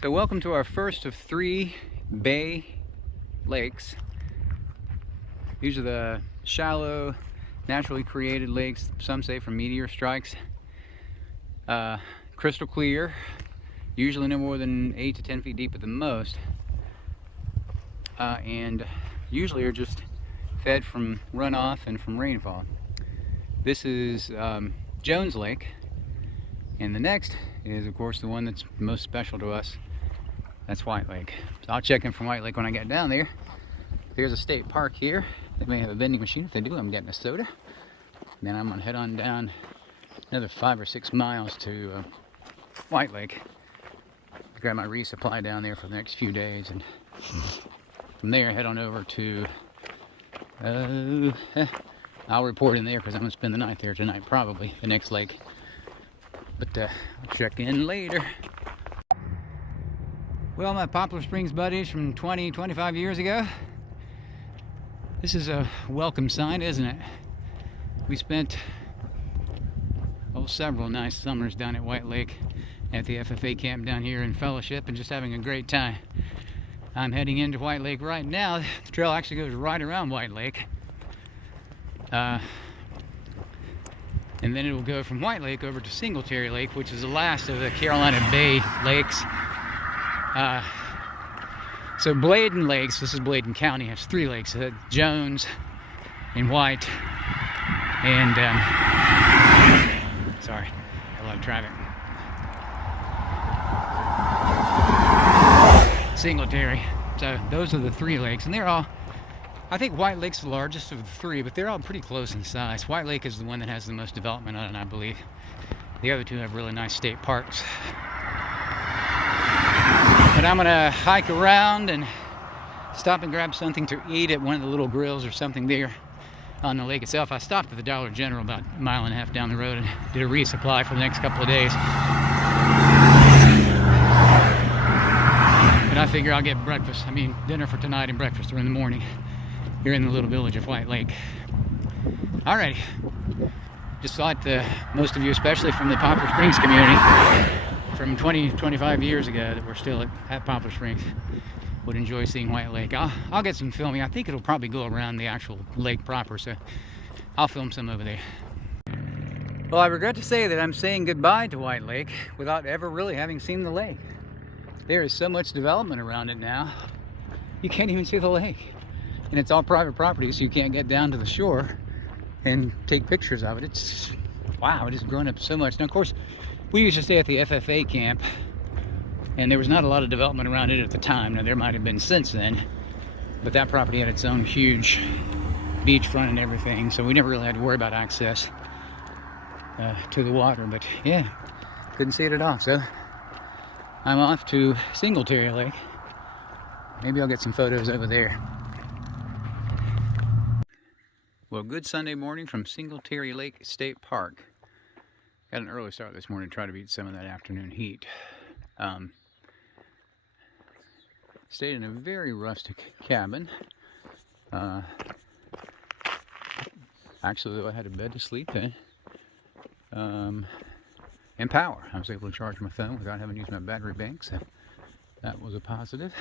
So welcome to our first of 3 bay lakes. These are the shallow, naturally created lakes, some say from meteor strikes. Crystal clear, usually no more than 8 to 10 feet deep at the most. And usually are just fed from runoff and from rainfall. This is Jones Lake, and the next is of course the one that's most special to us. That's White Lake. So I'll check in from White Lake when I get down there. There's a state park here. They may have a vending machine. If they do, I'm getting a soda. Then I'm gonna head on down another 5 or 6 miles to White Lake. Grab my resupply down there for the next few days, and from there head on over to I'll report in there because I'm gonna spend the night there tonight, probably the next lake. But I'll check in later. Well, my Poplar Springs buddies from 25 years ago, this is a welcome sign, isn't it? We spent several nice summers down at White Lake at the FFA camp down here in Fellowship and just having a great time. I'm heading into White Lake right now. The trail actually goes right around White Lake. And then it will go from White Lake over to Singletary Lake, which is the last of the Carolina Bay lakes. So Bladen Lakes, this is Bladen County, has 3 lakes, Jones and White, and sorry, a lot of traffic. Singletary. So those are the 3 lakes, and they're all, I think White Lake's the largest of the 3, but they're all pretty close in size. White Lake is the one that has the most development on it, I believe. The other 2 have really nice state parks. But I'm gonna hike around and stop and grab something to eat at one of the little grills or something there on the lake itself. I stopped at the Dollar General about a mile and a half down the road and did a resupply for the next couple of days. And I figure I'll get dinner for tonight and breakfast in the morning here in the little village of White Lake. Alrighty. Just thought most of you, especially from the Poplar Springs community, from 25 years ago that we're still at Poplar Springs, would enjoy seeing White Lake. I'll get some filming. I think it'll probably go around the actual lake proper, so I'll film some over there. Well, I regret to say that I'm saying goodbye to White Lake without ever really having seen the lake. There is so much development around it now, you can't even see the lake. And it's all private property, so you can't get down to the shore and take pictures of it. It's, wow, it has grown up so much. Now, of course, we used to stay at the FFA camp, and there was not a lot of development around it at the time. Now, there might have been since then, but that property had its own huge beachfront and everything, so we never really had to worry about access to the water. But yeah, couldn't see it at all. So I'm off to Singletary Lake. Maybe I'll get some photos over there. Well, good Sunday morning from Singletary Lake State Park. Got an early start this morning to try to beat some of that afternoon heat. Stayed in a very rustic cabin. Actually, though, I had a bed to sleep in. And power. I was able to charge my phone without having to use my battery bank, so that was a positive.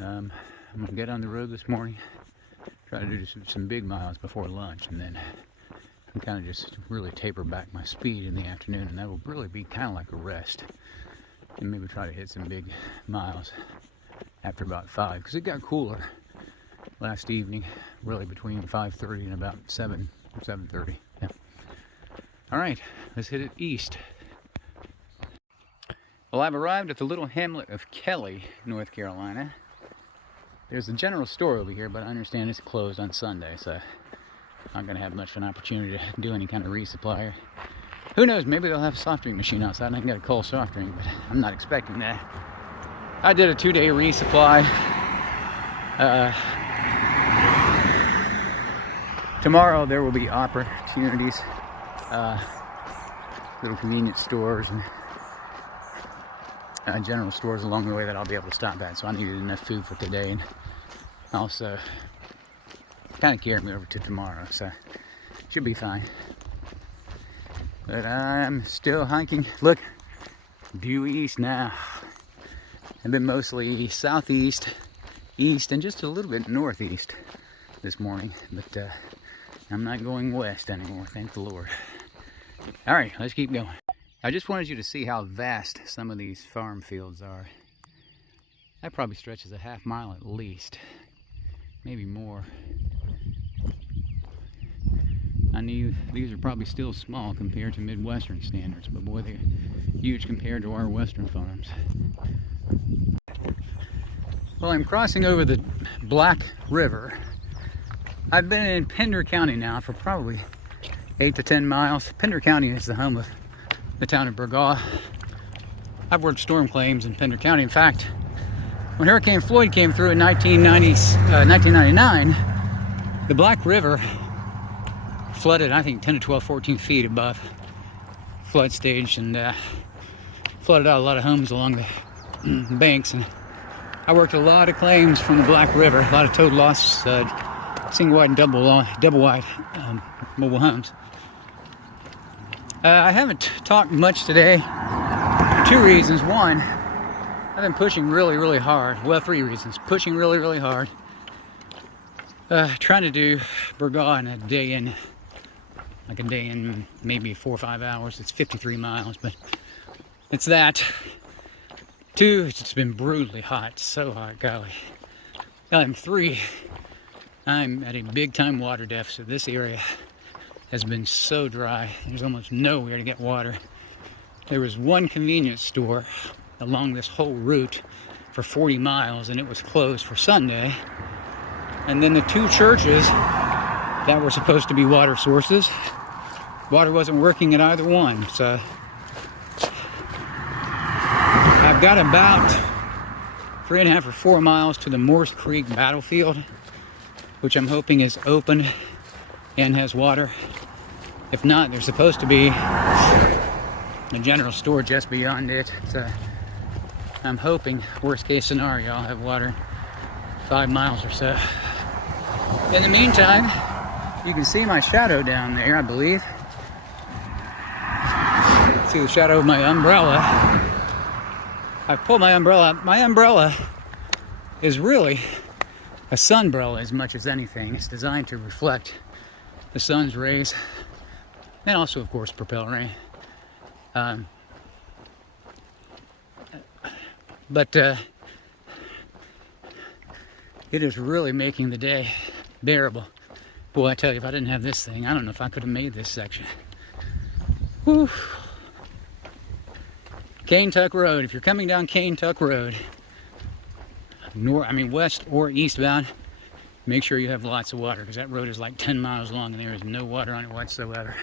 I'm going to get on the road this morning, try to do some big miles before lunch, and then and kind of just really taper back my speed in the afternoon, and that will really be kind of like a rest, and maybe try to hit some big miles after about 5, because it got cooler last evening, really between 5:30 and about 7:30. Yeah. All right, let's hit it east. Well, I've arrived at the little hamlet of Kelly, North Carolina. There's a general store over here, but I understand it's closed on Sunday, so not going to have much of an opportunity to do any kind of resupply. Who knows, maybe they'll have a soft drink machine outside and I can get a cold soft drink, but I'm not expecting that. I did a 2-day resupply. Tomorrow there will be opportunities, little convenience stores and general stores along the way that I'll be able to stop at, so I needed enough food for today, and also kind of carried me over to tomorrow, so should be fine. But I'm still hiking. Look, due east now. I've been mostly southeast, east, and just a little bit northeast this morning, but I'm not going west anymore, thank the Lord. All right, let's keep going. I just wanted you to see how vast some of these farm fields are. That probably stretches a half mile at least, maybe more. I knew these are probably still small compared to Midwestern standards, but boy, they're huge compared to our Western farms. Well, I'm crossing over the Black River. I've been in Pender County now for probably 8 to 10 miles. Pender County is the home of the town of Burgaw. I've worked storm claims in Pender County. In fact, when Hurricane Floyd came through in 1999, the Black River flooded, I think, 10 to 12, 14 feet above flood stage, and flooded out a lot of homes along the banks. And I worked a lot of claims from the Black River, a lot of total loss, single wide and double wide mobile homes. I haven't talked much today for two reasons. One, I've been pushing really hard. Well, three reasons. Pushing really hard. Trying to do Burgaw in a day in maybe 4 or 5 hours. It's 53 miles, but it's that. Two, it's just been brutally hot. So hot, golly. And three, I'm at a big time water deficit. This area has been so dry. There's almost nowhere to get water. There was one convenience store along this whole route for 40 miles, and it was closed for Sunday. And then the two churches that were supposed to be water sources, water wasn't working at either one. So I've got about 3.5 or 4 miles to the Morse Creek battlefield, which I'm hoping is open and has water. If not, there's supposed to be a general store just beyond it. So I'm hoping, worst case scenario, I'll have water 5 miles or so. In the meantime, you can see my shadow down there, I believe. See the shadow of my umbrella. I've pulled my umbrella up. My umbrella is really a sunbrella as much as anything. It's designed to reflect the sun's rays and also, of course, propel rain. But it is really making the day bearable. Boy, I tell you, if I didn't have this thing, I don't know if I could have made this section. Whew. Cane Tuck Road. If you're coming down Cane Tuck Road, west or eastbound, make sure you have lots of water, because that road is like 10 miles long and there is no water on it whatsoever.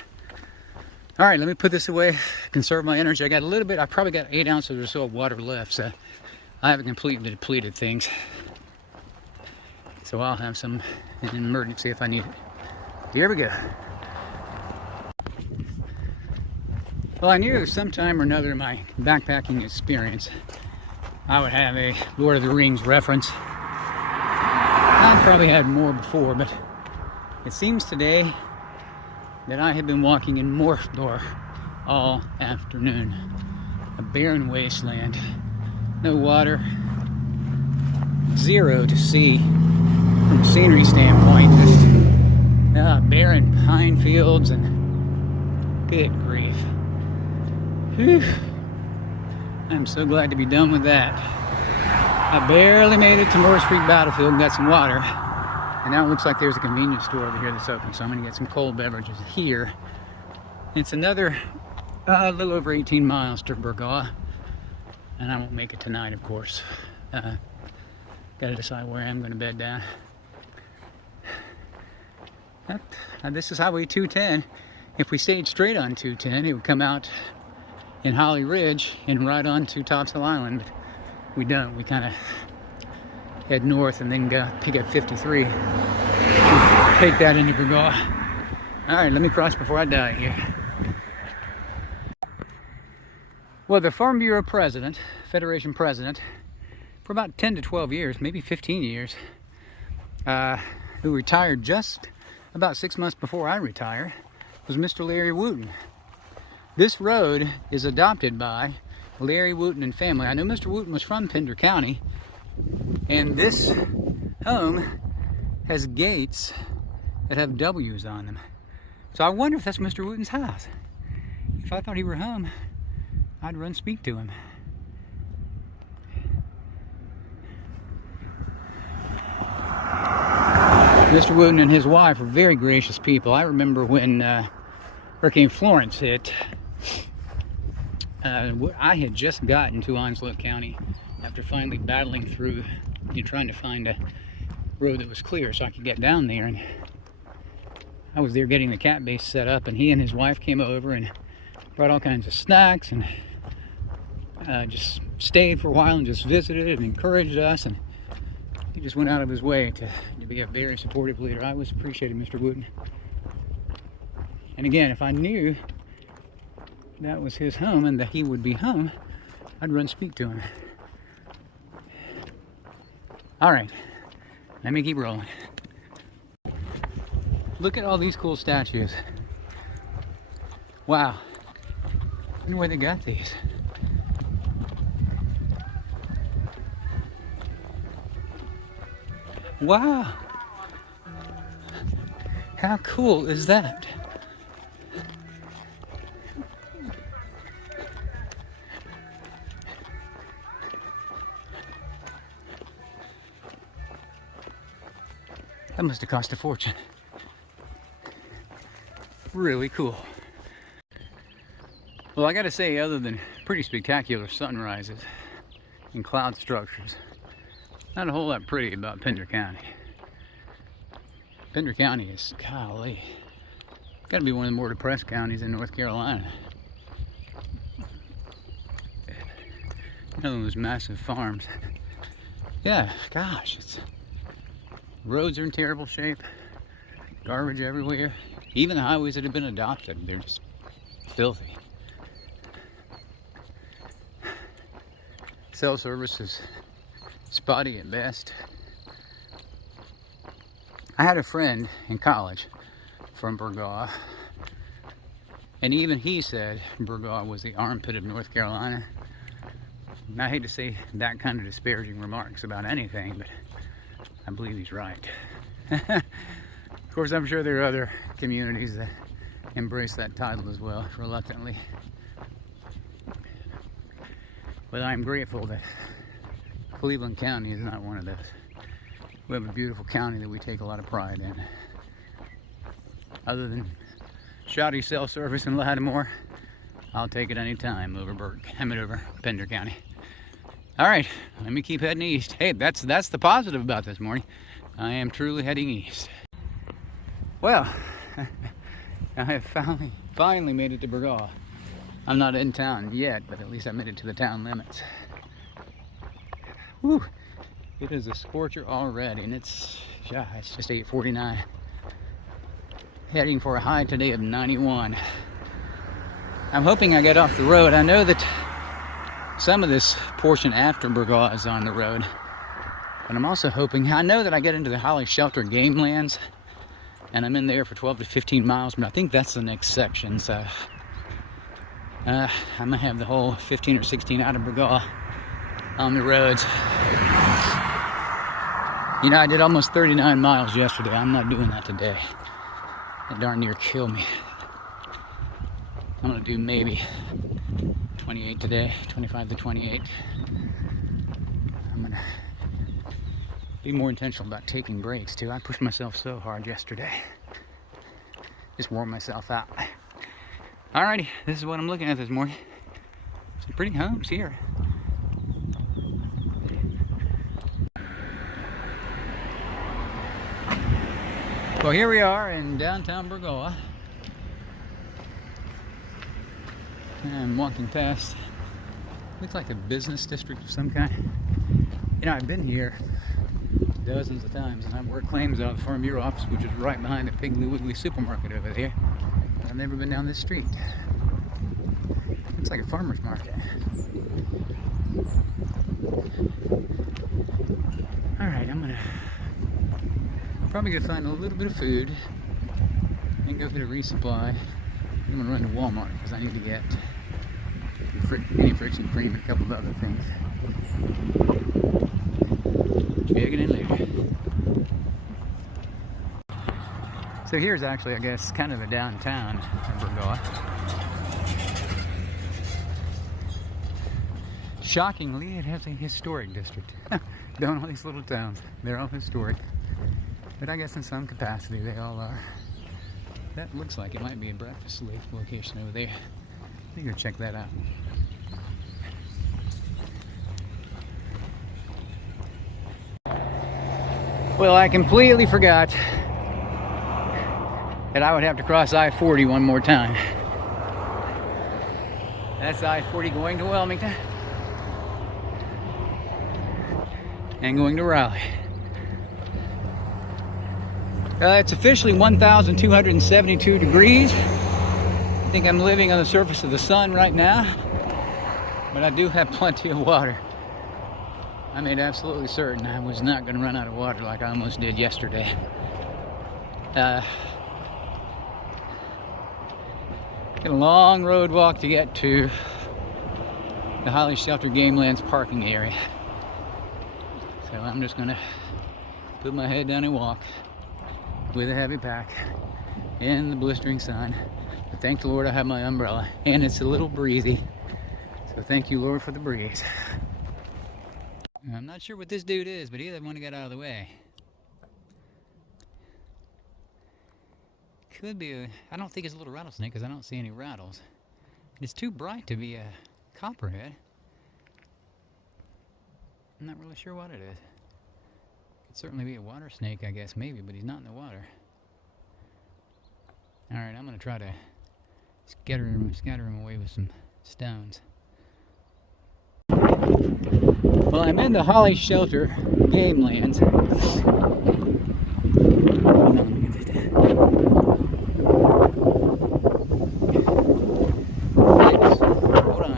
All right, let me put this away, conserve my energy. I got a little bit, I probably got 8 ounces or so of water left, so I haven't completely depleted things. So I'll have some in an emergency if I need it. Here we go. Well, I knew sometime or another in my backpacking experience I would have a Lord of the Rings reference. I've probably had more before, but it seems today that I have been walking in Mordor all afternoon. A barren wasteland. No water. Zero to see from a scenery standpoint. Just barren pine fields and good grief. Whew. I'm so glad to be done with that. I barely made it to Morris Creek Battlefield and got some water. And now it looks like there's a convenience store over here that's open, so I'm going to get some cold beverages here. It's another little over 18 miles to Burgaw, and I won't make it tonight, of course. Got to decide where I'm going to bed down. Yep. This is Highway 210. If we stayed straight on 210, it would come out in Holly Ridge and right on to Topsail Island. But we don't. We kind of head north and then go pick up 53. Take that into Burgaw. All right, let me cross before I die here. Well, the Farm Bureau president, Federation president, for about 10 to 12 years, maybe 15 years, who retired just about 6 months before I retired, was Mr. Larry Wooten. This road is adopted by Larry Wooten and family. I know Mr. Wooten was from Pender County, and this home has gates that have W's on them. So I wonder if that's Mr. Wooten's house. If I thought he were home, I'd run speak to him. Mr. Wooten and his wife are very gracious people. I remember when Hurricane Florence hit, I had just gotten to Onslow County after finally battling through, trying to find a road that was clear so I could get down there. And I was there getting the cat base set up, and he and his wife came over and brought all kinds of snacks and just stayed for a while and just visited and encouraged us. And he just went out of his way to be a very supportive leader. I always appreciated Mr. Wooten. And again, if I knew that was his home and that he would be home, I'd run speak to him. All right, let me keep rolling. Look at all these cool statues. Wow. I wonder where they got these. Wow. How cool is that? That must have cost a fortune. Really cool. Well, I gotta say, other than pretty spectacular sunrises and cloud structures, not a whole lot pretty about Pender County. Pender County is, golly, gotta be one of the more depressed counties in North Carolina. Those massive farms. Yeah, gosh, roads are in terrible shape. Garbage everywhere. Even the highways that have been adopted, they're just filthy. Cell service is spotty at best. I had a friend in college from Burgaw, and even he said Burgaw was the armpit of North Carolina. And I hate to say that kind of disparaging remarks about anything, but I believe he's right. Of course, I'm sure there are other communities that embrace that title as well, reluctantly. But I'm grateful that Cleveland County is not one of those. We have a beautiful county that we take a lot of pride in. Other than shoddy cell service in Lattimore, I'll take it any time over Pender County. All right, let me keep heading east. Hey, that's the positive about this morning. I am truly heading east. Well, I have finally made it to Burgaw. I'm not in town yet, but at least I made it to the town limits. Whew, it is a scorcher already, and it's just 8:49. Heading for a high today of 91. I'm hoping I get off the road. I know that some of this portion after Burgaw is on the road, but I'm also hoping, I know that I get into the Holly Shelter game lands, and I'm in there for 12 to 15 miles, but I think that's the next section, so I'm gonna have the whole 15 or 16 out of Burgaw on the roads. You know, I did almost 39 miles yesterday. I'm not doing that today. That darn near killed me. I'm gonna do maybe 28 today, 25 to 28. I'm gonna be more intentional about taking breaks too. I pushed myself so hard yesterday. Just wore myself out. Alrighty, this is what I'm looking at this morning. Some pretty homes here. Well, here we are in downtown Burgaw. I'm walking past, looks like a business district of some kind. You know, I've been here dozens of times, and I've worked claims out of the Farm Bureau office, which is right behind the Piggly Wiggly supermarket over there. But I've never been down this street. Looks like a farmer's market. Alright, I'm probably gonna find a little bit of food and go get a resupply. I'm gonna run to Walmart because I need to get mini friction cream, and a couple of other things. Checking in later. So here's actually, I guess, kind of a downtown of Burgaw. Shockingly, it has a historic district. Don't all these little towns, they're all historic. But I guess in some capacity they all are. That looks like it might be a breakfast location over there. I'm gonna check that out. Well, I completely forgot that I would have to cross I-40 one more time. That's I-40 going to Wilmington and going to Raleigh. It's officially 1,272 degrees. I think I'm living on the surface of the sun right now, but I do have plenty of water. I made absolutely certain I was not going to run out of water like I almost did yesterday. Got a long road walk to get to the Highly Sheltered Game Lands parking area. So I'm just going to put my head down and walk with a heavy pack in the blistering sun. But thank the Lord I have my umbrella, and it's a little breezy. So thank you, Lord, for the breeze. I'm not sure what this dude is, but he doesn't want to get out of the way. Could be a, I don't think it's a little rattlesnake because I don't see any rattles. It's too bright to be a copperhead. I'm not really sure what it is. Could certainly be a water snake, I guess, maybe, but he's not in the water. Alright, I'm going to try to scatter him away with some stones. Well, I'm in the Holly Shelter Game Lands. Hold on.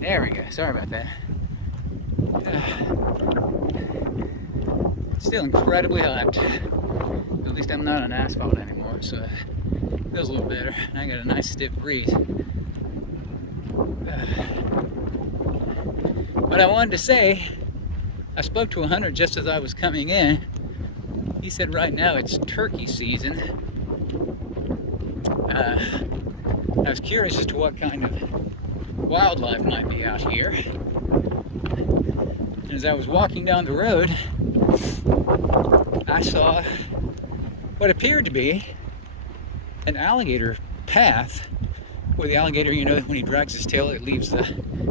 There we go. Sorry about that. It's still incredibly hot. At least I'm not on asphalt anymore, so it feels a little better. And I got a nice stiff breeze. What I wanted to say, I spoke to a hunter just as I was coming in. He said right now it's turkey season. I was curious as to what kind of wildlife might be out here. As I was walking down the road, I saw what appeared to be an alligator path, where the alligator, you know, when he drags his tail, it leaves the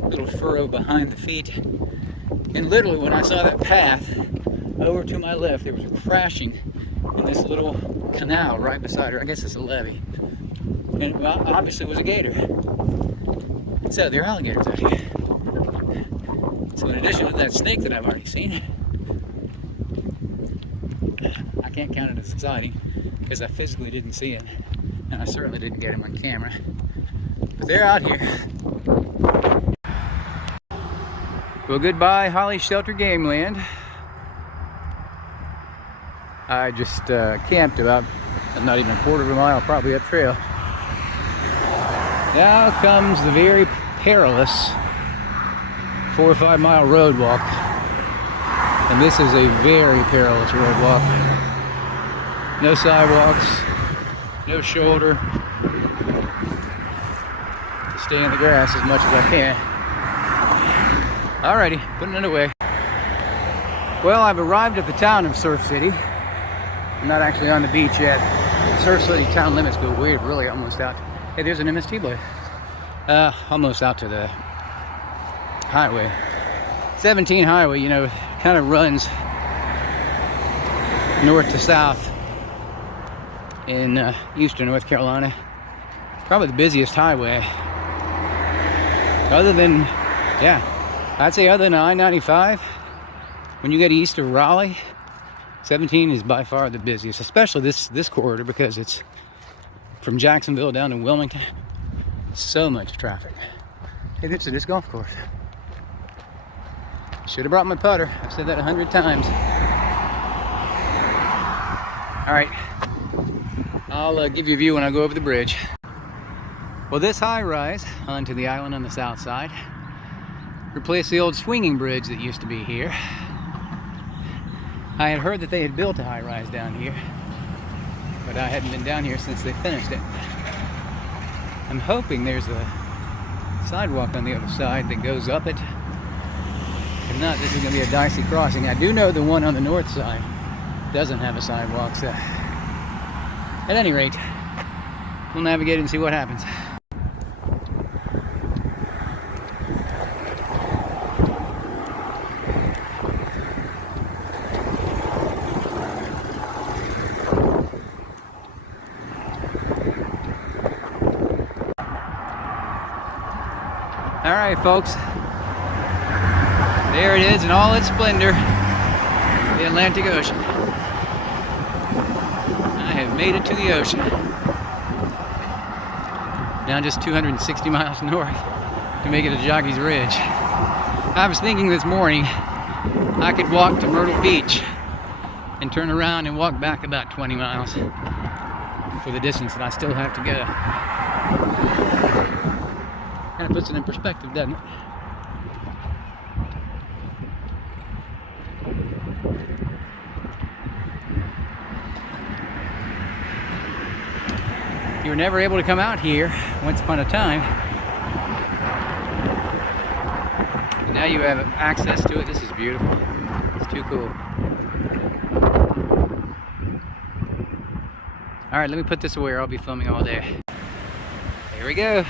little furrow behind the feet. And literally when I saw that path, over to my left, there was a crashing in this little canal right beside her. I guess it's a levee. And it obviously was a gator. So there are alligators out here. So in addition to that snake that I've already seen, I can't count it as exciting because I physically didn't see it, and I certainly didn't get him on camera. But they're out here. Well, goodbye, Holly Shelter Game Land. I just camped about, not even a quarter of a mile, probably up trail. Now comes the very perilous 4 or 5 mile road walk. And this is a very perilous road walk. No sidewalks, no shoulder. Stay in the grass as much as I can. Alrighty, putting it away. Well, I've arrived at the town of Surf City. I'm not actually on the beach yet. Surf City town limits go weird, really almost out. Hey, there's an MST blade. Almost out to the highway. 17 highway, you know, kind of runs north to south in eastern North Carolina. Probably the busiest highway. Other than, yeah, I'd say other than I-95, when you get east of Raleigh, 17 is by far the busiest, especially this corridor because it's from Jacksonville down to Wilmington. So much traffic. Hey, this is this golf course. Should have brought my putter. I've said that 100 times. All right, I'll give you a view when I go over the bridge. Well, this high rise onto the island on the south side replaced the old swinging bridge that used to be here. I had heard that they had built a high rise down here, but I hadn't been down here since they finished it. I'm hoping there's a sidewalk on the other side that goes up it. If not, this is going to be a dicey crossing. I do know the one on the north side doesn't have a sidewalk, so at any rate, we'll navigate and see what happens. All right, folks, there it is in all its splendor, the Atlantic Ocean. I have made it to the ocean. Now just 260 miles north to make it to Jockey's Ridge. I was thinking this morning I could walk to Myrtle Beach and turn around and walk back about 20 miles for the distance that I still have to go. Kind of puts it in perspective, doesn't it? You were never able to come out here once upon a time. And now you have access to it. This is beautiful. It's too cool. All right, let me put this away or I'll be filming all day. Here we go.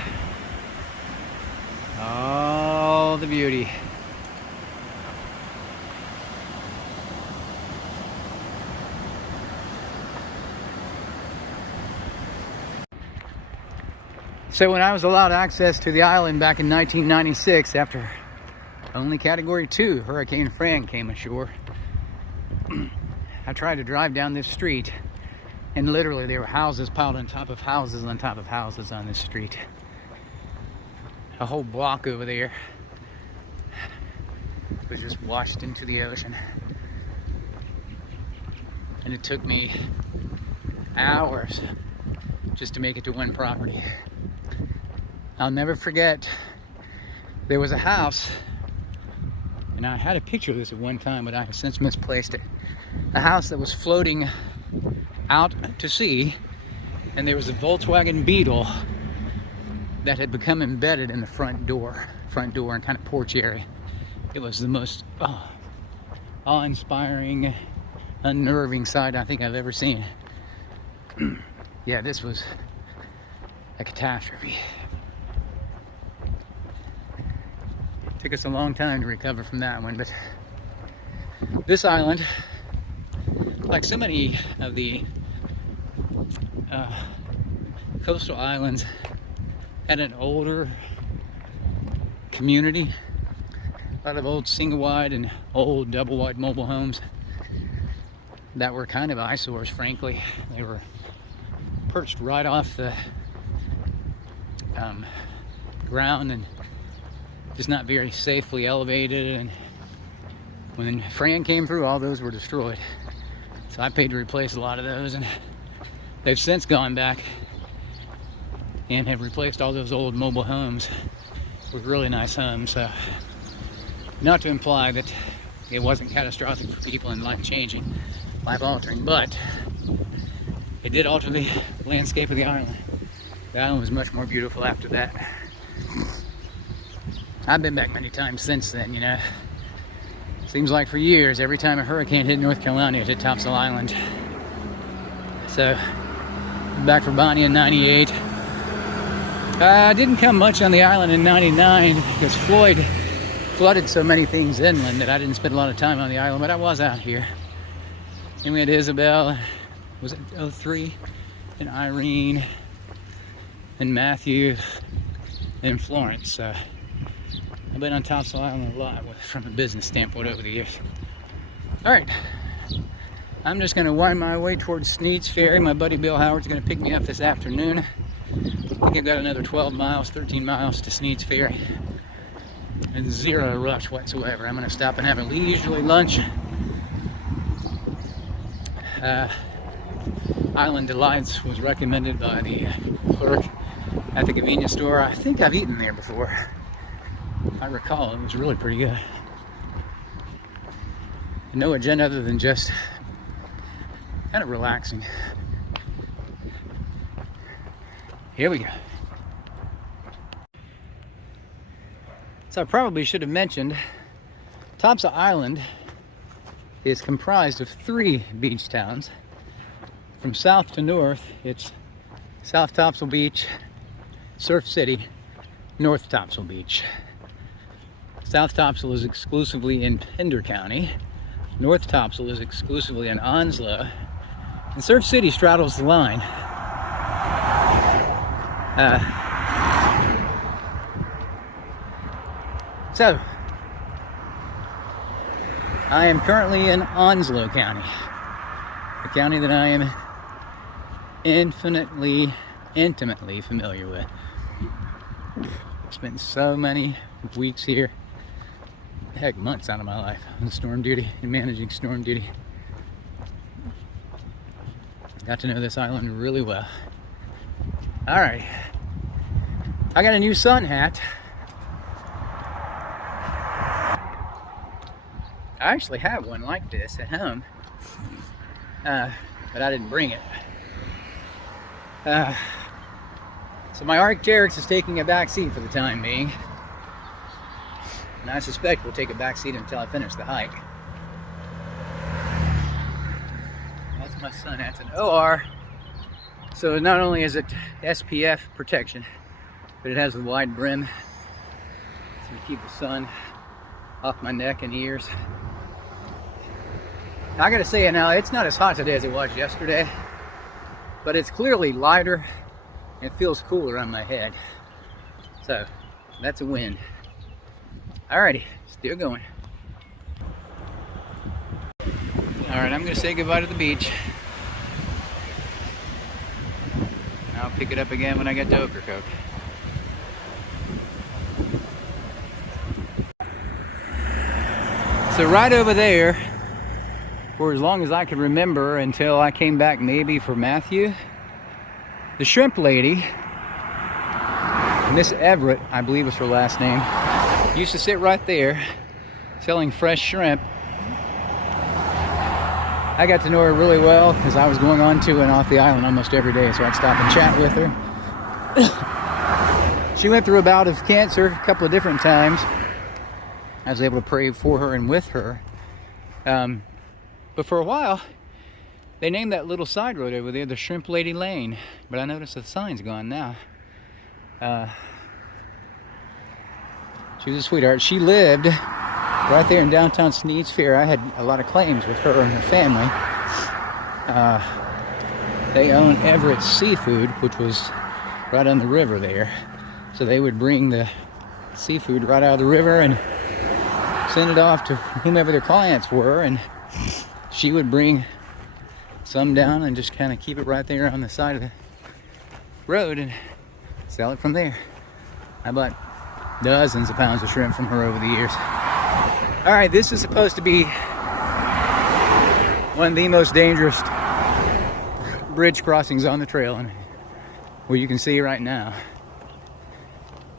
All the beauty. So when I was allowed access to the island back in 1996, after only Category 2 Hurricane Fran came ashore, I tried to drive down this street, and literally there were houses piled on top of houses on top of houses on this street. A whole block over there was just washed into the ocean. And it took me hours just to make it to one property. I'll never forget, there was a house, and I had a picture of this at one time, but I have since misplaced it. A house that was floating out to sea, and there was a Volkswagen Beetle that had become embedded in the front door and kind of porch area. It was the most awe-inspiring, unnerving sight I think I've ever seen. Yeah, this was a catastrophe. Took us a long time to recover from that one, but this island, like so many of the coastal islands, had an older community. A lot of old single-wide and old double-wide mobile homes that were kind of eyesores, frankly. They were perched right off the ground and just not very safely elevated, and when Fran came through, all those were destroyed. So I paid to replace a lot of those, and they've since gone back and have replaced all those old mobile homes with really nice homes. So not to imply that it wasn't catastrophic for people and life-changing, life-altering, but it did alter the landscape of the island. The island was much more beautiful after that. I've been back many times since then, you know. Seems like for years, every time a hurricane hit North Carolina, it hit Topsail Island. So, back for Bonnie in 98. I didn't come much on the island in 99 because Floyd flooded so many things inland that I didn't spend a lot of time on the island, but I was out here. And we had Isabel, was it 03? And Irene, and Matthew, and Florence. So I've been on Topsail Island a lot from a business standpoint over the years. All right, I'm just gonna wind my way towards Sneads Ferry. My buddy Bill Howard's gonna pick me up this afternoon. I think I've got another 12 miles, 13 miles to Sneads Ferry. And zero rush whatsoever. I'm gonna stop and have a leisurely lunch. Island Delights was recommended by the clerk at the convenience store. I think I've eaten there before. If I recall, it was really pretty good. No agenda other than just kind of relaxing. Here we go. So I probably should have mentioned, Topsail Island is comprised of 3 beach towns. From south to north, it's South Topsail Beach, Surf City, North Topsail Beach. South Topsail is exclusively in Pender County. North Topsail is exclusively in Onslow. And Surf City straddles the line. So, I am currently in Onslow County, a county that I am intimately familiar with. Spent so many weeks here, heck, months out of my life on storm duty and managing storm duty. Got to know this island really well. All right, I got a new sun hat. I actually have one like this at home, but I didn't bring it. So my Arc'teryx is taking a back seat for the time being, and I suspect we'll take a back seat until I finish the hike. That's my sun hat. It's an OR, so not only is it SPF protection, but it has a wide brim to keep the sun off my neck and ears. I gotta say now, it's not as hot today as it was yesterday, but it's clearly lighter and it feels cooler on my head. So that's a win. Alrighty, still going. Alright, I'm gonna say goodbye to the beach. I'll pick it up again when I get to Ocracoke. So right over there, for as long as I can remember until I came back maybe for Matthew, the shrimp lady, Miss Everett, I believe was her last name, used to sit right there selling fresh shrimp. I got to know her really well because I was going on to and off the island almost every day, so I'd stop and chat with her. She went through a bout of cancer a couple of different times. I was able to pray for her and with her. But for a while, they named that little side road over there the Shrimp Lady Lane. But I noticed the sign's gone now. She was a sweetheart. She lived right there in downtown Sneads Ferry. I had a lot of claims with her and her family. They own Everett's Seafood, which was right on the river there. So they would bring the seafood right out of the river and send it off to whomever their clients were, and she would bring some down and just kind of keep it right there on the side of the road and sell it from there. I bought dozens of pounds of shrimp from her over the years. All right, this is supposed to be one of the most dangerous bridge crossings on the trail, and where you can see right now,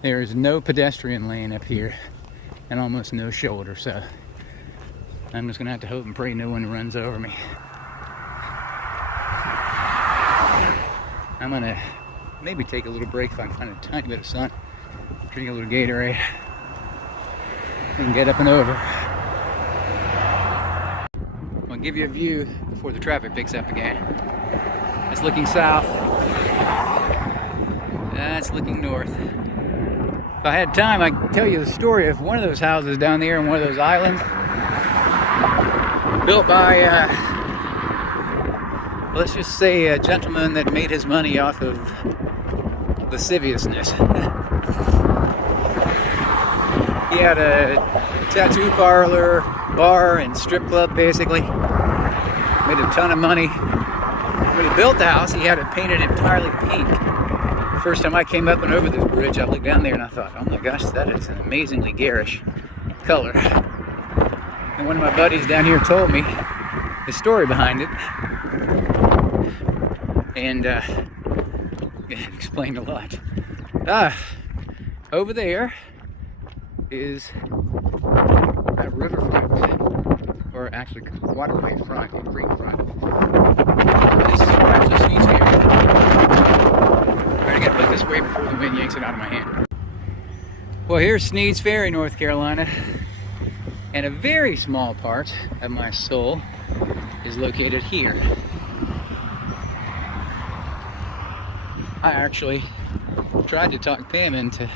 there is no pedestrian lane up here and almost no shoulder, so I'm just gonna have to hope and pray no one runs over me. I'm gonna maybe take a little break if I can find a tiny bit of sun, drink a little Gatorade, and get up and over. I'll give you a view before the traffic picks up again. It's looking south, that's looking north. If I had time, I'd tell you the story of one of those houses down there on one of those islands, built by, let's just say, a gentleman that made his money off of lasciviousness. He had a tattoo parlor, bar, and strip club, basically. Made a ton of money. When he built the house, he had it painted entirely pink. The first time I came up and over this bridge, I looked down there and I thought, oh my gosh, that is an amazingly garish color. And one of my buddies down here told me the story behind it, and it explained a lot. Over there is a riverfront, or actually waterway front and creek front. This is actually Sneads Ferry. Alright, I gotta put this away before the wind yanks it out of my hand. Well, here's Sneads Ferry, North Carolina, and a very small part of my soul is located here. I actually tried to talk Pam into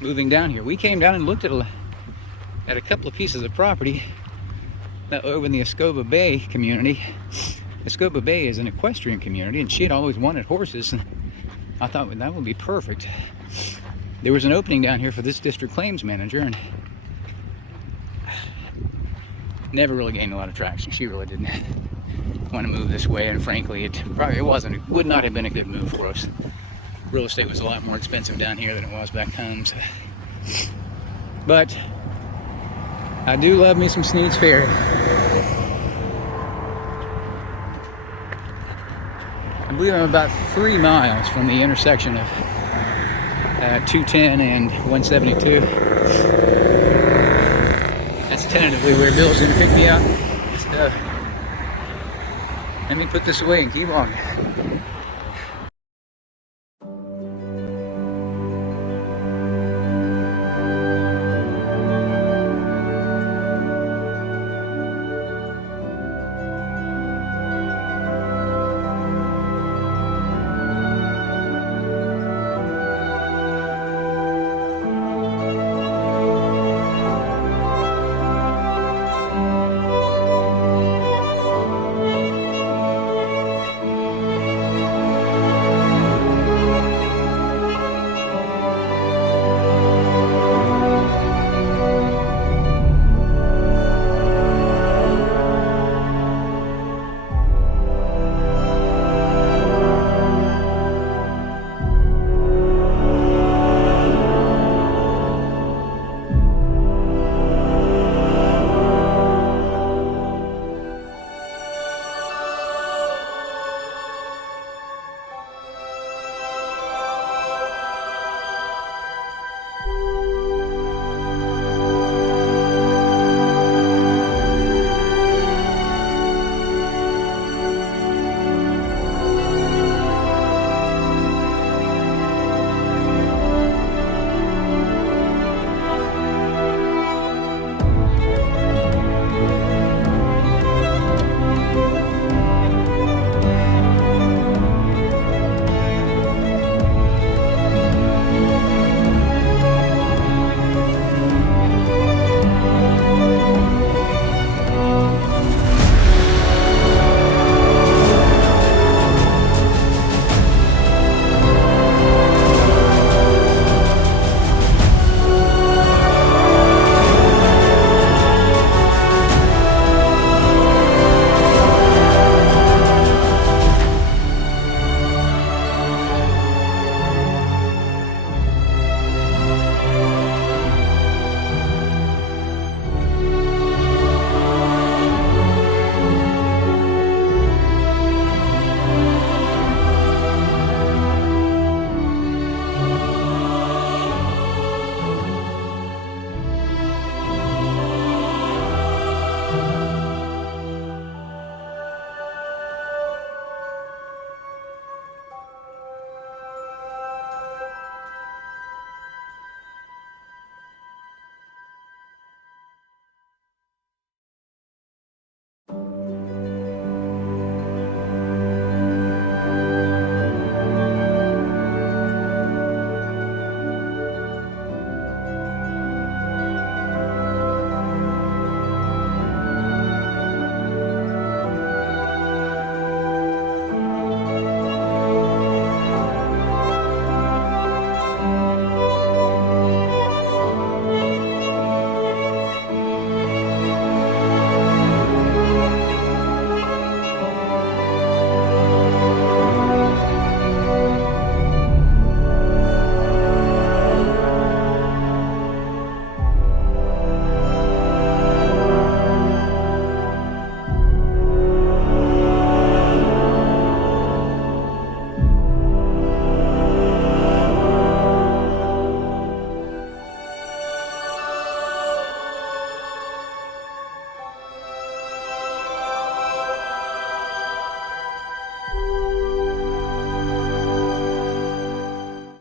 moving down here. We came down and looked at a couple of pieces of property over in the Escoba Bay community. Escoba Bay is an equestrian community, and she had always wanted horses, and I thought that would be perfect. There was an opening down here for this district claims manager, and never really gained a lot of traction. She really didn't want to move this way, and frankly, it would not have been a good move for us. Real estate was a lot more expensive down here than it was back home. So. But I do love me some Sneads Ferry. I believe I'm about 3 miles from the intersection of 210 and 172. That's tentatively where Bill's gonna pick me up. So, let me put this away and keep walking.